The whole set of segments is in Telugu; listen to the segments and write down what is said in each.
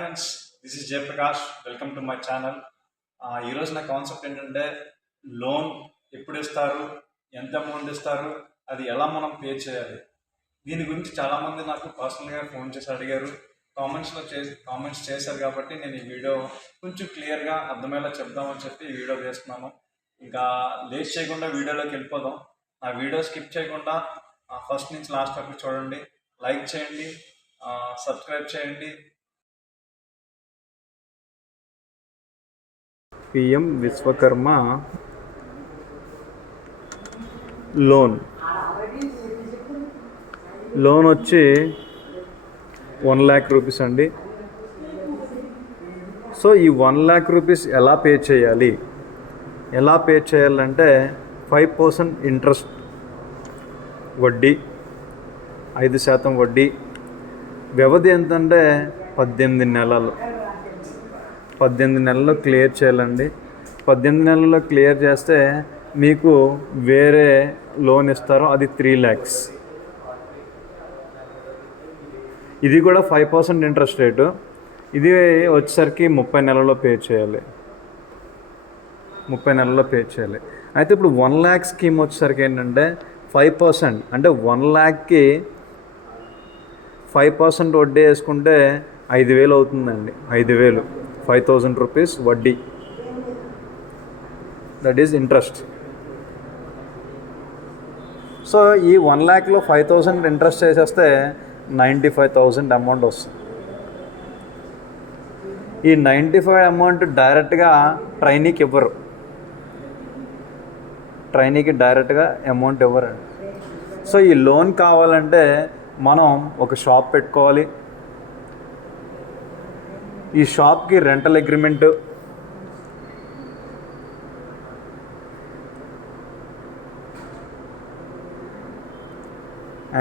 Friends, this is Jayaprakash. Welcome to my channel. ఈరోజు నా కాన్సెప్ట్ ఏంటంటే లోన్ ఎప్పుడు ఇస్తారు, ఎంత అమౌంట్ ఇస్తారు, అది ఎలా మనం పే చేయాలి. దీని గురించి చాలామంది నాకు పర్సనల్గా ఫోన్ చేసి అడిగారు, కామెంట్స్ చేశారు. కాబట్టి నేను ఈ వీడియో కొంచెం క్లియర్గా అర్థమయ్యేలా చెప్దామని చెప్పి ఈ వీడియో చేస్తున్నాను. ఇంకా లేట్ చేయకుండా వీడియోలోకి వెళ్ళిపోదాం. ఆ వీడియో స్కిప్ చేయకుండా ఫస్ట్ నుంచి లాస్ట్ వరకు చూడండి, లైక్ చేయండి, సబ్స్క్రైబ్ చేయండి. పిఎం విశ్వకర్మ లోన్ వచ్చి 1,00,000 రూపీస్ అండి. సో ఈ 1,00,000 రూపీస్ ఎలా పే చేయాలంటే 5% ఇంట్రెస్ట్ వడ్డీ, 5% వడ్డీ. వ్యవధి ఎంతంటే 18 నెలలు. 18 నెలల్లో క్లియర్ చేయాలండి. 18 నెలల్లో క్లియర్ చేస్తే మీకు వేరే లోన్ ఇస్తారు, అది 3 lakhs. ఇది కూడా 5% ఇంట్రెస్ట్ రేటు. ఇది వచ్చేసరికి 30 నెలల్లో పే చేయాలి. 30 నెలల్లో పే చేయాలి. అయితే ఇప్పుడు 1,00,000 స్కీమ్ వచ్చేసరికి ఏంటంటే 5%, అంటే 1,00,000కి 5% వడ్డీ వేసుకుంటే 5,000 అవుతుందండి. 5,000 రూపీస్ వడ్డీ, దట్ ఈజ్ ఇంట్రెస్ట్. సో ఈ 1,00,000లో 5,000 ఇంట్రెస్ట్ చేసేస్తే 95,000 అమౌంట్ వస్తుంది. ఈ 95 అమౌంట్ డైరెక్ట్గా ట్రైనీకి ఇవ్వరు. ట్రైనీకి డైరెక్ట్గా అమౌంట్ ఇవ్వరండి. సో ఈ లోన్ కావాలంటే మనం ఒక షాప్ పెట్టుకోవాలి. ఈ షాప్కి రెంటల్ అగ్రిమెంట్,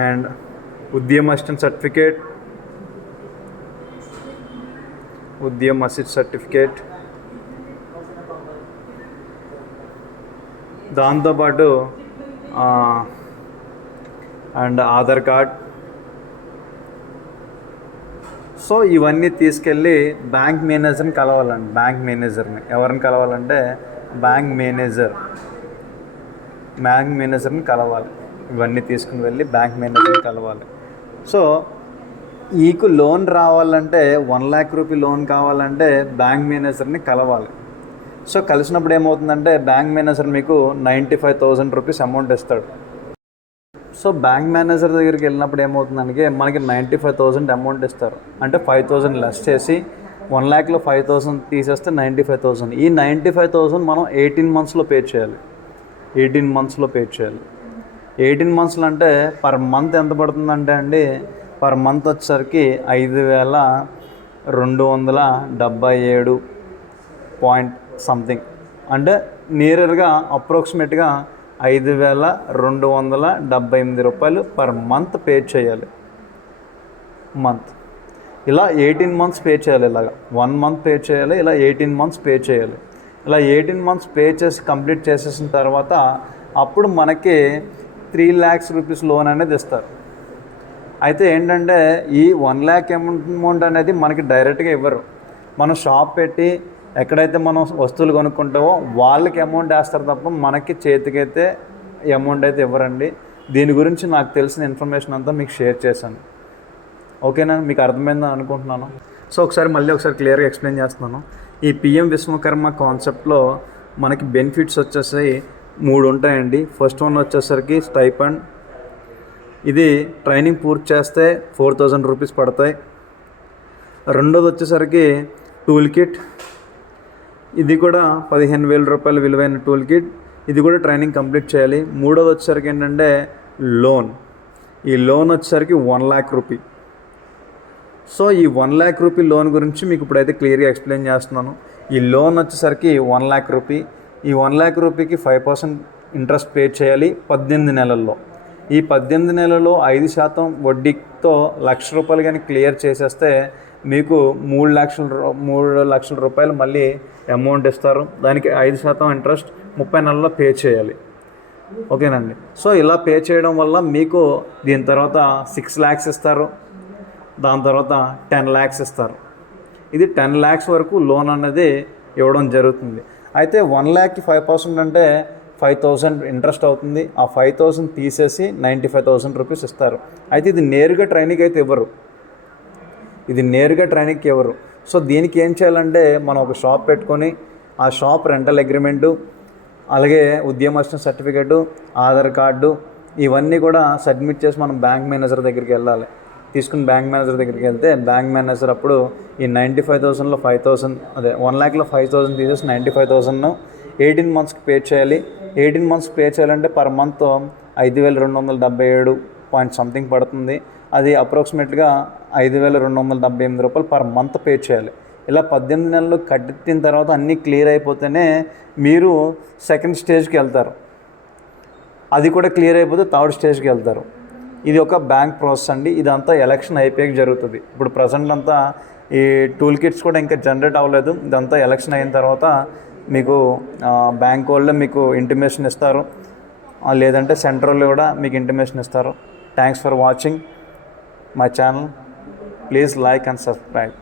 అండ్ ఉద్యమ అసిస్టెంట్ సర్టిఫికేట్, దాంతోపాటు అండ్ ఆధార్ కార్డ్. సో ఇవన్నీ తీసుకెళ్ళి బ్యాంక్ మేనేజర్ని కలవాలండి. ఎవరిని కలవాలంటే బ్యాంక్ మేనేజర్ని కలవాలి. ఇవన్నీ తీసుకుని వెళ్ళి బ్యాంక్ మేనేజర్ని కలవాలి. సో ఈకు లోన్ రావాలంటే 1,00,000 రూపీ లోన్ కావాలంటే బ్యాంక్ మేనేజర్ని కలవాలి. సో కలిసినప్పుడు ఏమవుతుందంటే బ్యాంక్ మేనేజర్ మీకు 95,000 రూపీస్ అమౌంట్ ఇస్తాడు. సో బ్యాంక్ మేనేజర్ దగ్గరికి వెళ్ళినప్పుడు ఏమవుతుందంటే మనకి 95,000 అమౌంట్ ఇస్తారు. అంటే 5,000 లెస్ చేసి 1,00,000లో 5,000 తీసేస్తే 95,000. ఈ 95,000 మనం 18 monthsలో పే చేయాలి. 18 monthsలో అంటే పర్ మంత్ ఎంత పడుతుందంటే అండి, పర్ మంత్ వచ్చేసరికి 5,277 పాయింట్ సంథింగ్, అంటే నియర్గా అప్రాక్సిమేట్గా 5,278 రూపాయలు పర్ మంత్ పే చేయాలి. ఇలా 18 months పే చేయాలి. ఇలాగా 1 month పే చేయాలి, ఇలా 18 months పే చేయాలి. ఇలా 18 months పే చేసి కంప్లీట్ చేసేసిన తర్వాత అప్పుడు మనకి 3 lakhs రూపీస్ లోన్ అనేది ఇస్తారు. అయితే ఏంటంటే ఈ 1,00,000 అమౌంట్ అనేది మనకి డైరెక్ట్గా ఇవ్వరు. మనం షాప్ పెట్టి ఎక్కడైతే మనం వస్తువులు కొనుక్కుంటామో వాళ్ళకి అమౌంట్ వేస్తారు తప్ప మనకి చేతికైతే అమౌంట్ అయితే ఇవ్వరండి. దీని గురించి నాకు తెలిసిన ఇన్ఫర్మేషన్ అంతా మీకు షేర్ చేశాను. ఓకేనా, మీకు అర్థమైందని అనుకుంటున్నాను. సో మళ్ళీ ఒకసారి క్లియర్గా ఎక్స్ప్లెయిన్ చేస్తున్నాను. ఈ పిఎం విశ్వకర్మ కాన్సెప్ట్లో మనకి బెనిఫిట్స్ వచ్చేసి 3 ఉంటాయండి. ఫస్ట్ వన్ వచ్చేసరికి స్టైపెండ్. ఇది ట్రైనింగ్ పూర్తి చేస్తే 4,000 రూపీస్ పడతాయి. రెండోది వచ్చేసరికి టూల్ కిట్. ఇది కూడా 15,000 రూపాయలు విలువైన టూల్ కిట్. ఇది కూడా ట్రైనింగ్ కంప్లీట్ చేయాలి. మూడోది వచ్చేసరికి ఏంటంటే లోన్. ఈ లోన్ వచ్చేసరికి 1,00,000 రూపీ. సో ఈ 1,00,000 రూపీ లోన్ గురించి మీకు ఇప్పుడైతే క్లియర్గా ఎక్స్ప్లెయిన్ చేస్తున్నాను. ఈ లోన్ వచ్చేసరికి 1,00,000 రూపీ. ఈ 1,00,000 రూపీకి 5% ఇంట్రెస్ట్ పే చేయాలి 18 నెలల్లో. ఈ 18 నెలల్లో 5% వడ్డీతో 1,00,000 రూపాయలు కానీ క్లియర్ చేసేస్తే మీకు 3 లక్షల రూపాయలు మళ్ళీ అమౌంట్ ఇస్తారు. దానికి 5% ఇంట్రెస్ట్ 30 నెలల్లో పే చేయాలి. ఓకేనండి. సో ఇలా పే చేయడం వల్ల మీకు దీని తర్వాత 6 lakhs ఇస్తారు, దాని తర్వాత 10 lakhs ఇస్తారు. ఇది 10 lakhs వరకు లోన్ అనేది ఇవ్వడం జరుగుతుంది. అయితే 1 lakhకి 5% అంటే 5,000 ఇంట్రెస్ట్ అవుతుంది. ఆ 5,000 తీసేసి 95,000 రూపీస్ ఇస్తారు. అయితే ఇది నేరుగా ట్రైనింగ్ అయితే ఇవ్వరు. సో దీనికి ఏం చేయాలంటే మనం ఒక షాప్ పెట్టుకొని ఆ షాప్ రెంటల్ అగ్రిమెంటు, అలాగే ఉద్యమస్తున్న సర్టిఫికేటు, ఆధార్ కార్డు ఇవన్నీ కూడా సబ్మిట్ చేసి మనం బ్యాంక్ మేనేజర్ దగ్గరికి వెళ్ళాలి. తీసుకుని బ్యాంక్ మేనేజర్ దగ్గరికి వెళ్తే బ్యాంక్ మేనేజర్ అప్పుడు ఈ 95,000లో 5,000 అదే 1 lakhలో 5,000 తీసేసి 95,000 18 monthsకి పే చేయాలి. 18 months పే చేయాలంటే పర్ మంత్ 5,277 పాయింట్ సంథింగ్ పడుతుంది. అది అప్రాక్సిమేట్గా 5,278 రూపాయలు పర్ మంత్ పే చేయాలి. ఇలా 18 నెలలు కట్టిన తర్వాత అన్నీ క్లియర్ అయిపోతేనే మీరు సెకండ్ స్టేజ్కి వెళ్తారు. అది కూడా క్లియర్ అయిపోతే థర్డ్ స్టేజ్కి వెళ్తారు. ఇది ఒక బ్యాంక్ ప్రాసెస్ అండి. ఇదంతా ఎలక్షన్ అయిపోయాక జరుగుతుంది. ఇప్పుడు ప్రజెంట్ అంతా ఈ టూల్ కిట్స్ కూడా ఇంకా జనరేట్ అవ్వలేదు. ఇదంతా ఎలక్షన్ అయిన తర్వాత మీకు బ్యాంక్ వాళ్ళే మీకు ఇంటిమేషన్ ఇస్తారు, లేదంటే సెంట్రల్ కూడా మీకు ఇంటిమేషన్ ఇస్తారు. Thanks for watching my channel. Please like and subscribe.